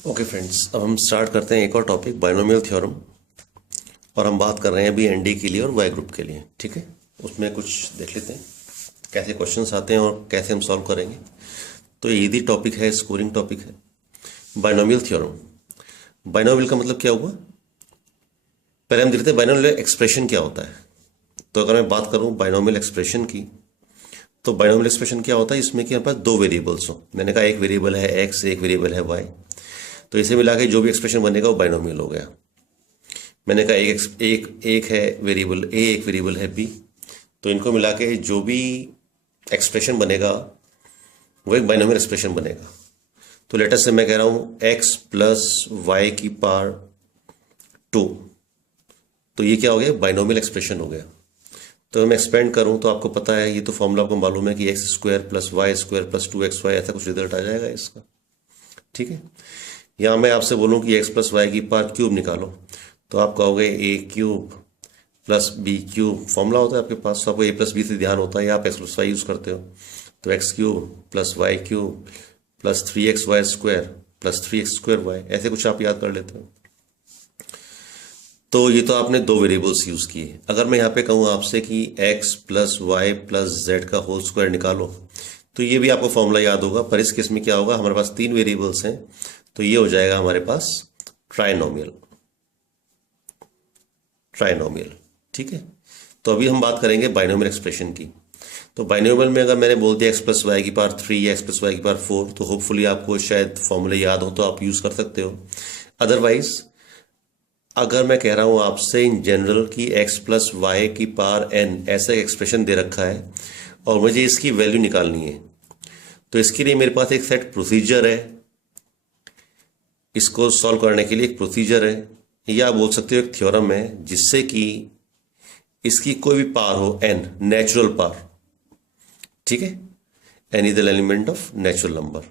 Okay friends, अब हम start करते हैं एक और टॉपिक, बाइनोमियल थ्योरम। और हम बात कर रहे हैं अभी एनडी के लिए और वाई ग्रुप के लिए। ठीक है, उसमें कुछ देख लेते हैं कैसे क्वेश्चंस आते हैं और कैसे हम सॉल्व करेंगे। तो ये इजी टॉपिक है, स्कोरिंग टॉपिक है, बाइनोमियल थ्योरम। बाइनोमियल का मतलब क्या हुआ, पहले हम देखते हैं बाइनोमियल एक्सप्रेशन क्या होता है। तो अगर मैं बात करूं बाइनोमियल एक्सप्रेशन की, तो बाइनोमियल एक्सप्रेशन क्या होता है, इसमें कि हमारे पास दो वेरिएबल्स हो। मैंने कहा एक वेरिएबल है एक्स, एक वेरिएबल है वाई, तो इसे मिला के जो भी एक्सप्रेशन बनेगा वो बाइनोमियल हो गया। मैंने कहा एक है वेरिएबल ए, एक वेरिएबल है बी, तो इनको मिला के जो भी एक्सप्रेशन बनेगा वो एक बाइनोमियल एक्सप्रेशन बनेगा। तो लेटर से मैं कह रहा हूं एक्स प्लस वाई की पावर 2, तो ये क्या हो गया, बाइनोमियल एक्सप्रेशन हो गया। तो मैं एक्सपेंड करूं तो आपको पता है, ये तो फॉर्मूला आपको मालूम है कि x square plus y square plus 2xy, ऐसा कुछ रिजल्ट आ जाएगा इसका। ठीक है, यहां मैं आपसे बोलूं कि एक्स प्लस वाई की पावर क्यूब निकालो, तो आप कहोगे a cube plus b cube, formula होता है आपके पास, तो आपको ए प्लस बी से ध्यान होता है या आप एक्स प्लस वाई यूज करते हो। तो x cube plus y cube plus 3xy square plus 3x square y, ऐसे कुछ आप याद कर लेते हो। तो ये तो आपने दो वेरिएबल्स यूज किए। अगर मैं यहाँ पे कहूँ आपसे कि x plus y plus z का होल स्क्वायर निकालो, तो ये भी आपको फॉर्मूला याद होगा, पर इस केस में क्या होगा, हमारे पास तीन वेरिएबल्स हैं, तो ये हो जाएगा हमारे पास ट्राइनोमियल। ट्राइनोमियल, ठीक है। तो अभी हम बात करेंगे बाइनोमियल एक्सप्रेशन की। तो बाइनोमियल में अगर मैंने बोल दिया एक्स प्लस वाई की पावर 3 या एक्स प्लस वाई की पावर 4, तो होपफुली आपको शायद फॉर्मूले याद हो तो आप यूज कर सकते हो। अदरवाइज अगर मैं कह रहा हूं आपसे इन जनरल कि x प्लस वाई की पावर n ऐसा एक्सप्रेशन दे रखा है और मुझे इसकी वैल्यू निकालनी है, तो इसके लिए मेरे पास एक सेट प्रोसीजर है। इसको सॉल्व करने के लिए एक प्रोसीजर है, या बोल सकते हो एक थ्योरम है, जिससे कि इसकी कोई भी पावर हो n, नेचुरल पावर, ठीक है, n is the element of natural number,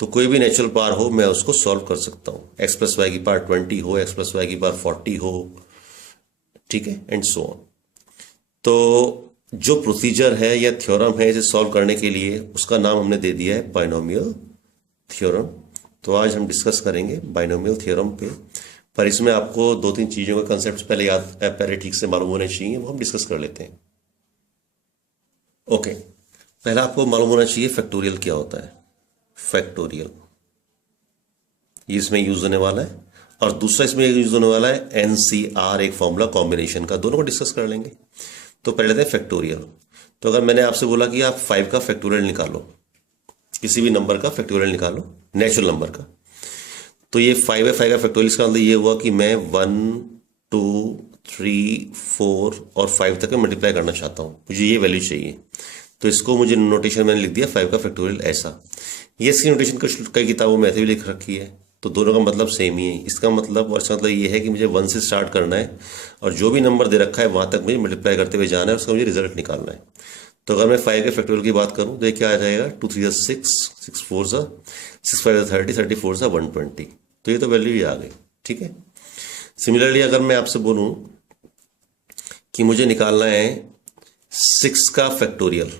तो कोई भी नेचुरल पावर हो मैं उसको सॉल्व कर सकता हूं। एक्स प्लस वाई की पावर 20 हो, एक्स प्लस वाई की पावर 40 हो, ठीक है, एंड सो ऑन। तो जो प्रोसीजर है या थ्योरम है इसे सॉल्व करने के लिए, उसका नाम हमने दे दिया है बाइनोमियल थ्योरम। तो आज हम डिस्कस करेंगे बाइनोमियल थ्योरम पे, पर इसमें आपको दो तीन चीजों के कंसेप्ट पहले ठीक से मालूम होने चाहिए, वो हम डिस्कस कर लेते हैं। ओके, पहला आपको मालूम होना चाहिए फैक्टोरियल क्या होता है। फैक्टोरियल ये इसमें यूज होने वाला है, और दूसरा इसमें यूज होने वाला है एनसीआर, एक फॉर्मूला कॉम्बिनेशन का, दोनों को डिस्कस कर लेंगे। तो पहले थे फैक्टोरियल। तो अगर मैंने आपसे बोला कि आप 5 का फैक्टोरियल निकालो, किसी भी नंबर का फैक्टोरियल निकालो, नेचुरल नंबर का, तो ये 5 है, 5 का फैक्टोरियल, इसका मतलब ये हुआ कि मैं 1 2 3 4 और 5 तक मल्टीप्लाई करना चाहता हूं, मुझे ये वैल्यू चाहिए। तो इसको मुझे नोटेशन मैंने लिख दिया 5 का फैक्टोरियल ऐसा। ये इसकी नोटेशन कई किताबों में ऐसे भी लिख रखी है, तो दोनों का मतलब सेम ही है। इसका मतलब और इसका मतलब ये है कि मुझे 1 से स्टार्ट करना है और जो भी नंबर दे रखा है वहां तक मुझे मल्टीप्लाई करते हुए जाना है, उसका मुझे रिजल्ट निकालना है। तो अगर मैं 5 के फैक्टोरियल की बात करूं तो ये क्या आ जाएगा, 2 3 6, 6 4 6 5 30, 34 120, तो ये तो वैल्यू ही आ गई। ठीक है, सिमिलरली अगर मैं आपसे बोलूं कि मुझे निकालना है 6 का फैक्टोरियल,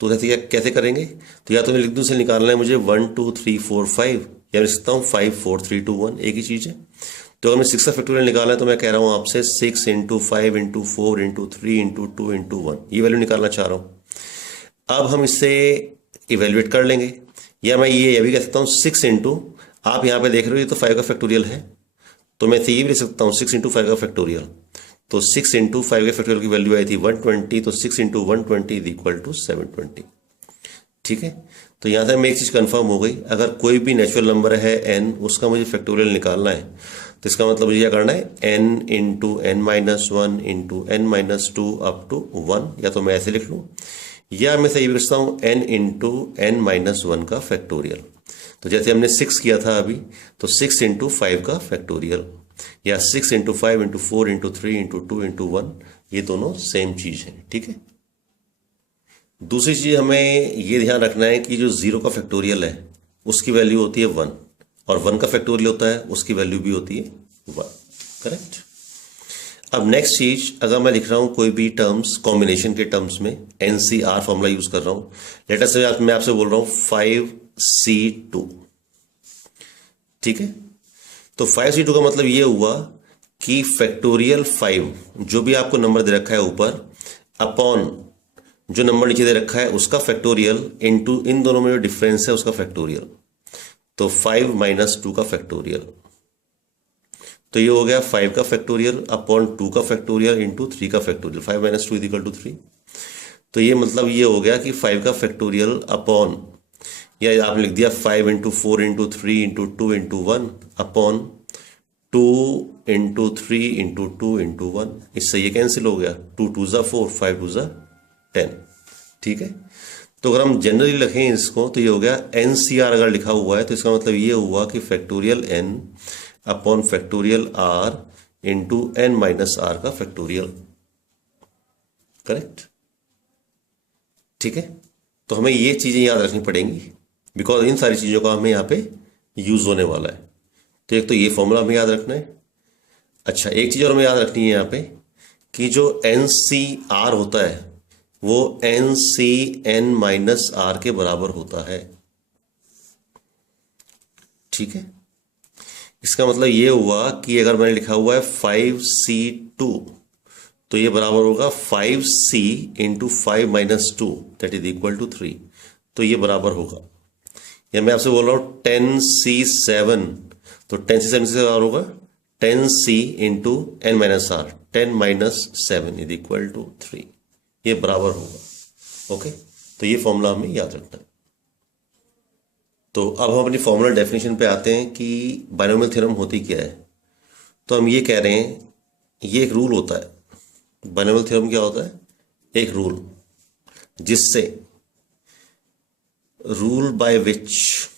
तो कैसे कैसे करेंगे, तो या तो मैं लिख दूं से निकालना है मुझे 1 2 3 4 5, या मैं लिख सकता हूं 5 4 3 2 1, एक ही चीज है। तो अगर मैं 6 का फैक्टोरियल निकालना है तो मैं कह रहा हूं आपसे 6 into 5 into 4 into 3 into 2 into 1, ये वैल्यू निकालना चाह रहा हूं। अब हम इससे इवेल्युएट कर लेंगे, या मैं ये भी कह सकता हूं 6 इंटू, आप यहां पे देख रहे हो ये तो 5 का फैक्टोरियल है, तो मैं ये भी लिख सकता हूं 6 इंटू 5 का फैक्टोरियल। तो 6 इंटू 5 के फैक्टोरियल की वैल्यू आई थी 120, तो 6 इंटू 120 इज इक्वल टू 720। ठीक है, तो यहां से मैं एक चीज कंफर्म हो गई, अगर कोई भी नेचुरल नंबर है n, उसका मुझे फैक्टोरियल निकालना है, तो इसका मतलब मुझे क्या करना है, n into n minus 1 into n minus 2 up to 1, या तो मैं ऐसे लिख लूं, या मैं सही लिखता हूं n इंटू n माइनस 1 का फैक्टोरियल। तो जैसे हमने 6 किया था अभी, तो 6 इंटू 5 का फैक्टोरियल, या 6 into 5 into 4 into 3 into 2 into 1, ये दोनों सेम चीज है। ठीक है, दूसरी चीज हमें ये ध्यान रखना है कि जो 0 का फैक्टोरियल है उसकी वैल्यू होती है 1, और 1 का फैक्टोरियल होता है उसकी वैल्यू भी होती है 1। करेक्ट। अब नेक्स्ट चीज, अगर मैं लिख रहा हूं कोई भी टर्म्स कॉम्बिनेशन के टर्म्स में, एनसीआर फॉर्मूला यूज कर रहा हूं, लेट अस से मैं आपसे बोल रहा हूं 5C2, ठीक है। तो 5c2 का मतलब ये हुआ कि फैक्टोरियल 5 जो भी आपको नंबर दे रखा है ऊपर अपॉन जो नंबर नीचे दे रखा है उसका फैक्टोरियल इनटू इन दोनों में जो डिफरेंस है उसका फैक्टोरियल। तो 5 माइनस 2 का फैक्टोरियल, तो ये हो गया 5 का फैक्टोरियल अपॉन 2 का फैक्टोरियल इंटू 3 का फैक्टोरियल। 5 minus 2 equal to 3। तो ये मतलब ये हो गया कि 5 का फैक्टोरियल अपॉन, या आपने लिख दिया 5 into 4 into 3 into 2 into 1 upon 2 into 3 into 2 into 1। इससे ये कैंसिल हो गया, 2 2 ज़ा 4, 5 2 ज़ा 10। ठीक है। तो अगर हम जनरली लिखें इसको तो ये हो गया NCR अगर लिखा हुआ है तो इसका मतलब ये हुआ कि factorial n upon factorial r into n minus r का फैक्टोरियल। करेक्ट। ठीक है। तो हमें ये चीजें याद रखनी पड़ेंगी बिकॉज इन सारी चीजों का हमें यहाँ पे यूज होने वाला है। तो एक तो ये फॉर्मूला हमें याद रखना है। अच्छा, एक चीज और हमें याद रखनी है यहाँ पे कि जो NCR होता है वो NCn माइनस R के बराबर होता है। ठीक है। इसका मतलब ये हुआ कि अगर मैंने लिखा हुआ है 5c2 तो ये बराबर होगा 5c into 5 minus 2 that is equal to 3। तो ये बराबर होगा, या मैं आपसे बोल रहा हूं 10c7 तो 10c7 से बराबर होगा 10c into n minus r, 10 minus 7 is equal to 3। ये बराबर होगा। ओके। तो ये फॉर्मूला हमें याद रखना है। तो अब हम अपनी फॉर्मूला डेफिनेशन पे आते हैं कि बायनोमियल थ्योरम होती क्या है। तो हम ये कह रहे हैं ये एक रूल होता है। बायनोमियल थ्योरम क्या होता है? एक रूल जिससे rule by which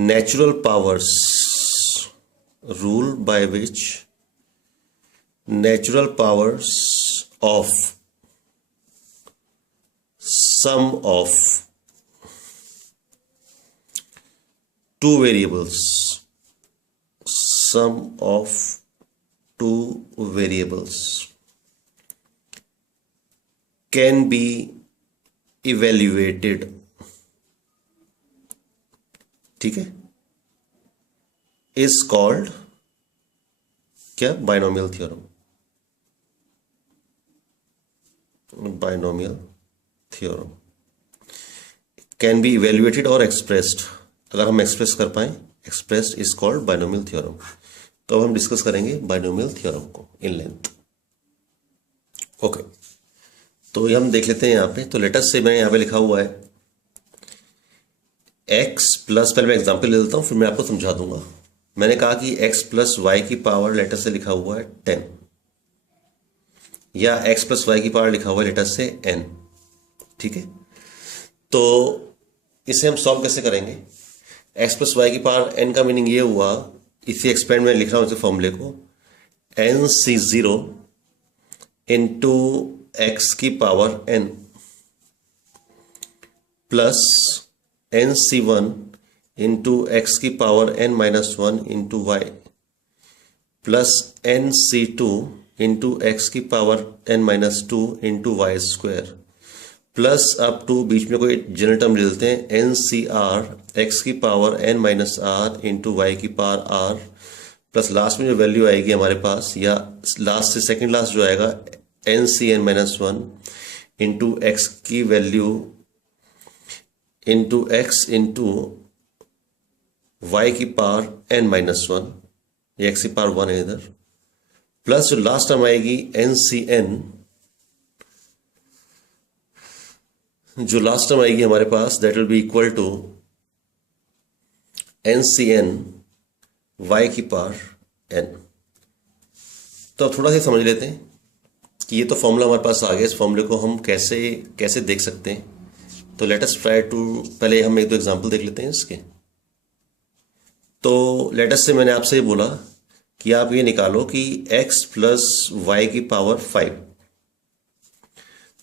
natural powers, rule by which natural powers of sum of two variables, sum of two variables can be evaluated, ठीक है, इज कॉल्ड क्या? Binomial theorem. Binomial theorem can be evaluated और expressed. अगर हम express कर पाए, expressed is called binomial theorem. तो अब हम डिस्कस करेंगे बाइनोमियल थ्योरम को इन लेंथ। ओके, तो ये हम देख लेते हैं यहाँ पे। तो लेटस से मैंने यहाँ पे लिखा हुआ है x प्लस, पहले मैं एग्जाम्पल ले लेता हूँ फिर मैं आपको समझा दूंगा। मैंने कहा कि x प्लस वाई की पावर लेटर से लिखा हुआ है 10, या x प्लस वाई की पावर लिखा हुआ है लेटर से n। ठीक है। तो इसे हम सॉल्व कैसे करेंगे? x प्लस वाई की पावर n का मीनिंग ये हुआ, इसी एक्सपेरिमेंट में लिख रहा हूँ इस फॉर्मूले को, nc0 इंटू एक्स की power n plus nc1 into x की power n minus 1 into y plus nc2 into x की power n minus 2 into y square plus up to बीच में कोई जनरल टर्म ले लेते हैं ncr एक्स की power n minus r into y की पावर r प्लस लास्ट में जो वैल्यू आएगी हमारे पास, या लास्ट से सेकेंड लास्ट जो आएगा ncn माइनस 1 इंटू एक्स की value into x into y की पावर n माइनस 1, ये एक्स की पावर 1 है इधर, प्लस जो लास्ट टर्म आएगी ncn, जो लास्ट टर्म आएगी हमारे पास that will be equal to ncn y की पावर n। तो अब थोड़ा सा समझ लेते हैं कि ये तो फॉर्मूला हमारे पास आ गया, इस फॉर्मूले को हम कैसे कैसे देख सकते हैं। तो लेट अस ट्राई टू, पहले हम एक दो एग्जांपल देख लेते हैं इसके। तो लेट अस से मैंने आपसे ये बोला कि आप ये निकालो कि x प्लस वाई की पावर 5।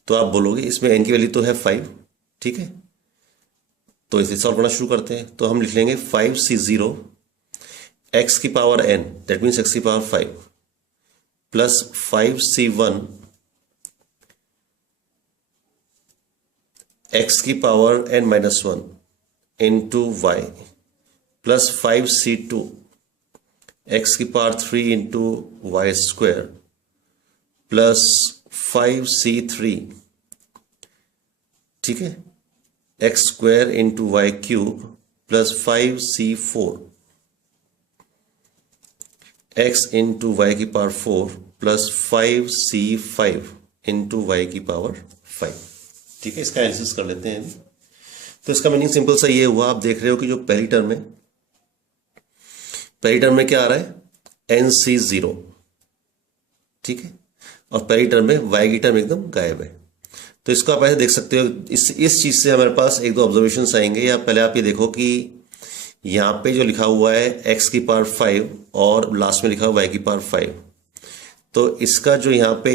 तो आप बोलोगे इसमें n की वैल्यू तो है 5, ठीक है। तो इसे सॉल्व करना शुरू करते हैं। तो हम लिख लेंगे 5c0 x की power n, that means x की पावर 5 प्लस 5c1 x की power n minus 1, into y plus 5c2 x की power 3 into y square plus 5c3, ठीक है, x square into y cube plus 5c4 x into y की power 4 plus 5c5 into y की power 5। ठीक है, इसका analysis कर लेते हैं। तो इसका मीनिंग सिंपल सा ये हुआ, आप देख रहे हो कि जो पहली टर्म में क्या आ रहा है, NC0, ठीक है, और पहली टर्म में वाई की टर्म एकदम गायब है। तो इसको आप ऐसे देख सकते हो, इस चीज से हमारे पास एक दो ऑब्जर्वेशन आएंगे। या पहले आप ये देखो कि यहाँ पे जो लिखा हुआ है x की पावर 5 और लास्ट में लिखा हुआ y की पावर 5, तो इसका जो यहाँ पे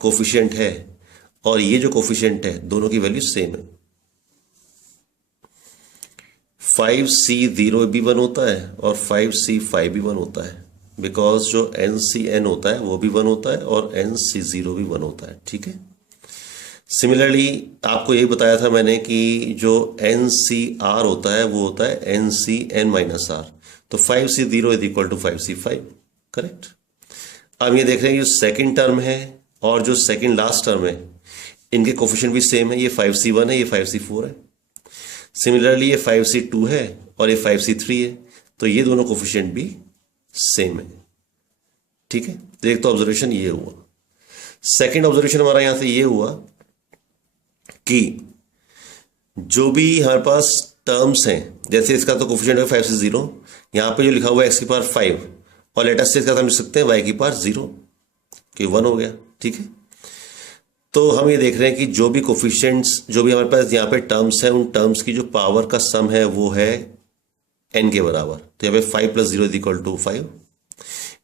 कोफिशिएंट है और ये जो कोफिशिएंट है दोनों की वैल्यू सेम है। 5c0 भी 1 होता है और 5c5 भी 1 होता है, बिकॉज जो NCN होता है वो भी 1 होता है और NC0 भी 1 होता है। ठीक है, सिमिलरली आपको ये बताया था मैंने कि जो NCR होता है वो होता है NCN-R, तो 5c0 is equal to 5c5, correct. अब ये देख रहे हैं जो सेकंड टर्म है और जो सेकंड लास्ट टर्म है इनके कोफिशिएंट भी सेम है, ये 5c1 है, ये 5c4 है। सिमिलरली ये 5c2 है और ये 5c3 है, तो ये दोनों कोफिशिएंट भी सेम है। ठीक है, तो एक तो ऑब्जर्वेशन ये हुआ। सेकंड ऑब्जर्वेशन हमारा यहां से ये हुआ कि जो भी हमारे पास टर्म्स हैं, जैसे इसका तो कोफिशिएंट है 5c0, यहां पे जो लिखा हुआ है x की पावर 5 और लेटेस्ट से इसका हम लिख सकते हैं y की पावर 0 कि 1 हो गया। ठीक है, तो हम ये देख रहे हैं कि जो भी कोफिशिएंट्स, जो भी हमारे पास यहाँ पे टर्म्स हैं, उन टर्म्स की जो पावर का सम है वो है n के बराबर। तो यहाँ पे 5 प्लस 0 इज इक्वल टू 5,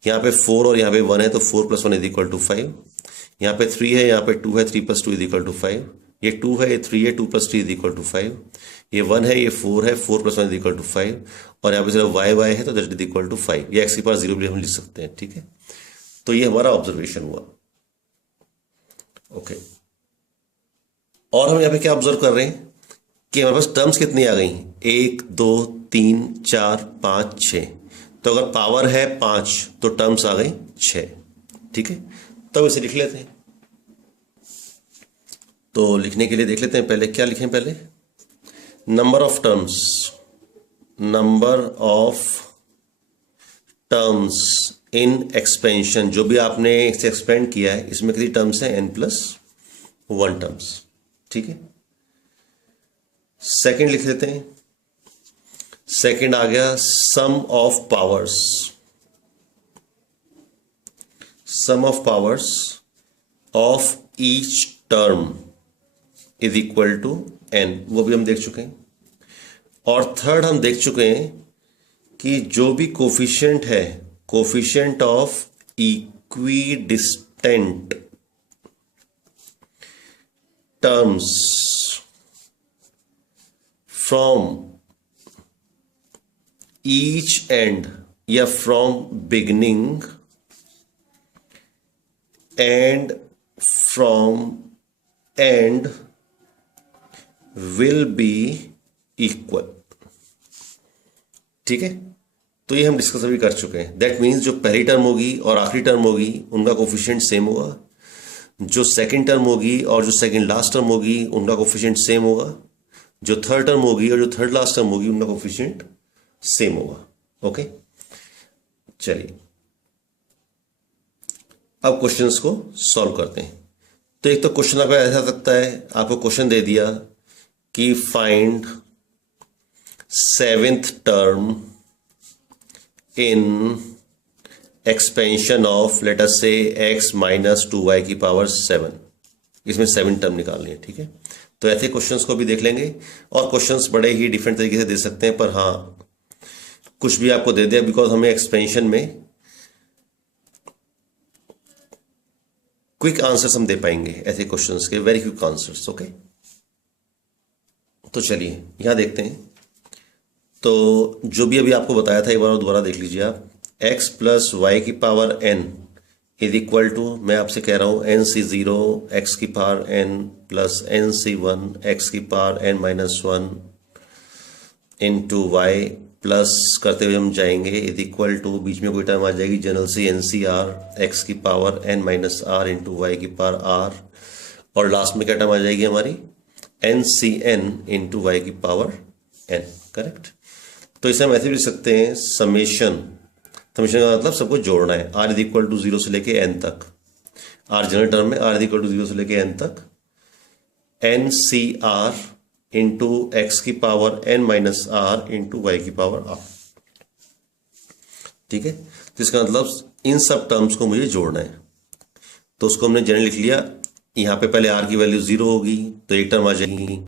यहाँ पे 4 और यहाँ पे 1 है तो 4 प्लस 1 इज इक्वल टू 5, यहाँ पे 3 है, यहाँ पे 2 है, 3 प्लस 2 इज इक्वल टू 5, ये 2 है, ये 3 है, 2 प्लस 3 इज इक्वल टू 5, ये 1 है, ये 4 है, 4 प्लस 1 इज इक्वल टू 5, और यहाँ पे सिर्फ y है तो दैट इज इक्वल टू 5, या x की पावर 0 भी हम लिख सकते हैं। ठीक है, तो ये हमारा ऑब्जर्वेशन हुआ। ओके, और हम यहाँ पे क्या ऑब्जर्व कर रहे हैं कि हमारे पास टर्म्स कितनी आ गई, 1 2 3 4 5 6, तो अगर पावर है 5 तो टर्म्स आ गई 6। ठीक है, तो इसे लिख लेते हैं। तो लिखने के लिए देख लेते हैं पहले क्या लिखें। पहले number of terms in expansion, जो भी आपने इसे एक्सपेंड किया है इसमें कितनी टर्म्स हैं, n+1 टर्म्स। ठीक है, सेकंड लिख लेते हैं। सेकंड आ गया sum of powers of each term is equal to n, वो भी हम देख चुके हैं। और थर्ड हम देख चुके हैं कि जो भी कोफिशिएंट है, coefficient of equidistant terms from each end या from beginning end from end will be equal. ठीक है, तो ये हम डिस्कस अभी कर चुके हैं। दैट मीन्स जो पहली टर्म होगी और आखिरी टर्म होगी उनका कोफिशिएंट सेम होगा, जो सेकंड टर्म होगी और जो सेकंड लास्ट टर्म होगी उनका कोफिशिएंट सेम होगा, जो थर्ड टर्म होगी और जो थर्ड लास्ट टर्म होगी उनका कोफिशिएंट सेम होगा। ओके, चलिए अब क्वेश्चंस को सॉल्व करते हैं। तो एक तो क्वेश्चन आपका ऐसा सकता है, आपको क्वेश्चन दे दिया कि find 7th term in expansion of let us से x माइनस 2y की पावर 7, इसमें 7 टर्म निकालनी है। ठीक है, तो ऐसे क्वेश्चंस को भी देख लेंगे, और क्वेश्चंस बड़े ही डिफरेंट तरीके से दे सकते हैं, पर हाँ कुछ भी आपको दे दिया, बिकॉज हमें एक्सपेंशन में क्विक आंसर्स हम दे पाएंगे ऐसे क्वेश्चंस के, वेरी क्विक आंसर्स। ओके, तो चलिए यहां देखते हैं। तो जो भी अभी आपको बताया था एक बार दोबारा देख लीजिए आप, x प्लस वाई की power n is equal to, मैं आपसे कह रहा हूं NC0 x की power n plus NC1 x की power n-1 into y plus करते हुए हम जाएंगे इज इक्वल टू, बीच में कोई टर्म आ जाएगी जनरल से, एन सी आर एक्स की power n minus r into y की पावर आर, और लास्ट में क्या टर्म आ जाएगी हमारी, n c n into y की पावर एन। करेक्ट। तो इसे हम ऐसे भी लिख सकते हैं समेशन, समेशन का मतलब सबको जोड़ना है, आर इज इक्वल टू 0 से लेके एन तक, आर जनरल टर्म में आर इज इक्वल टू 0 से लेके एन तक, n c r into x की power n minus r into y की पावर आर। ठीक है, तो इसका मतलब इन सब टर्म्स को मुझे जोड़ना है, तो उसको हमने जनरल लिख लिया। यहाँ पे पहले आर की वैल्यू 0 होगी तो एक टर्म आ जाएगी